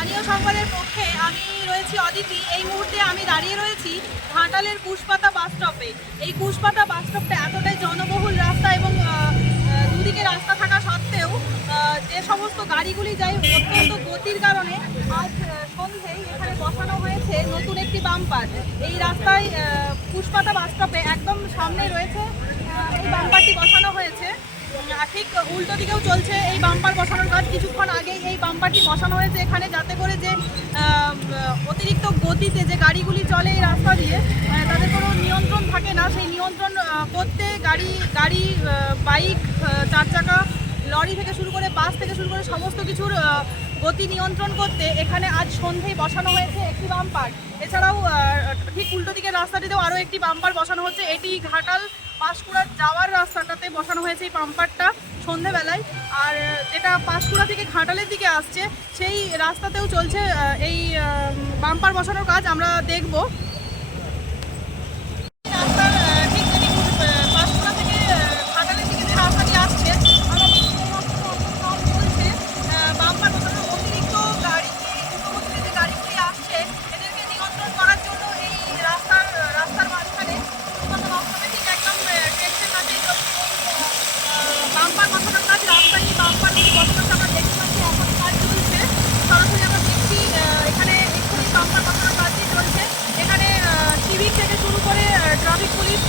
স্থানীয় সংবাদের পক্ষে আমি রয়েছি অদিতি। এই মুহূর্তে আমি দাঁড়িয়ে রয়েছি ঘাটালের কুশপাতা বাস স্টপে। এই কুশপাতা বাস স্টপটা এতটাই জনবহুল রাস্তা এবং দুদিকে রাস্তা থাকা সত্ত্বেও যে সমস্ত গাড়িগুলি যায় অত্যন্ত গতির কারণে আজ সন্ধ্যেই এখানে বসানো হয়েছে নতুন একটি বাম্পার। এই রাস্তায় কুশপাতা বাস স্টপে একদম সামনে রয়েছে এই বাম্পারটি বসানো হয়েছে। ঠিক উল্টো দিকেও চলছে এই বাম্পার বসানোর কাজ। কিছুক্ষণ আগেই এই বাম্পারটি বসানো হয়েছে এখানে, যাতে করে যে অতিরিক্ত গতিতে যে গাড়িগুলি চলে এই রাস্তা দিয়ে তাদের কোনো নিয়ন্ত্রণ থাকে না, সেই নিয়ন্ত্রণ করতে গাড়ি বাইক, চার চাকা, লরি থেকে শুরু করে বাস থেকে শুরু করে সমস্ত কিছুর গতি নিয়ন্ত্রণ করতে এখানে আজ সন্ধ্যেই বসানো হয়েছে একটি বাম্পার। এছাড়াও ঠিক উল্টো দিকের রাস্তাটিতেও আরও একটি বাম্পার বসানো হচ্ছে। এটি ঘাটাল পাঁশকুড়া যাওয়ার রাস্তাটাতে বসানো হয়েছে এই বাম্পারটা সন্ধ্যেবেলায়। আর যেটা পাঁশকুড়া থেকে ঘাটালের দিকে আসছে সেই রাস্তাতেও চলছে এই বাম্পার বসানোর কাজ। আমরা দেখব রাস্তার ঠিক যদি পাঁশকুড়া থেকে ঘাটালের দিকে যে রাস্তাটি আসছে আমরা চলছে বাম্পার বসানোর। অতিরিক্ত গাড়ি যে গাড়িগুলি আসছে এদেরকে নিয়ন্ত্রণ করার জন্য এই রাস্তার মাঝখানে ঠিক একদম ট্রেনের কাছে বাম্পার বসানোর কাজ। রাস্তায় বাম্পারগুলি বসানোর আমরা দেখতে পাচ্ছি এখন কাজ চলছে। সরাসরি আমরা দেখছি এখানে এক্ষুনি বাম্পার বসানোর কাজটি চলছে। এখানে সিভিক থেকে শুরু করে ট্রাফিক পুলিশ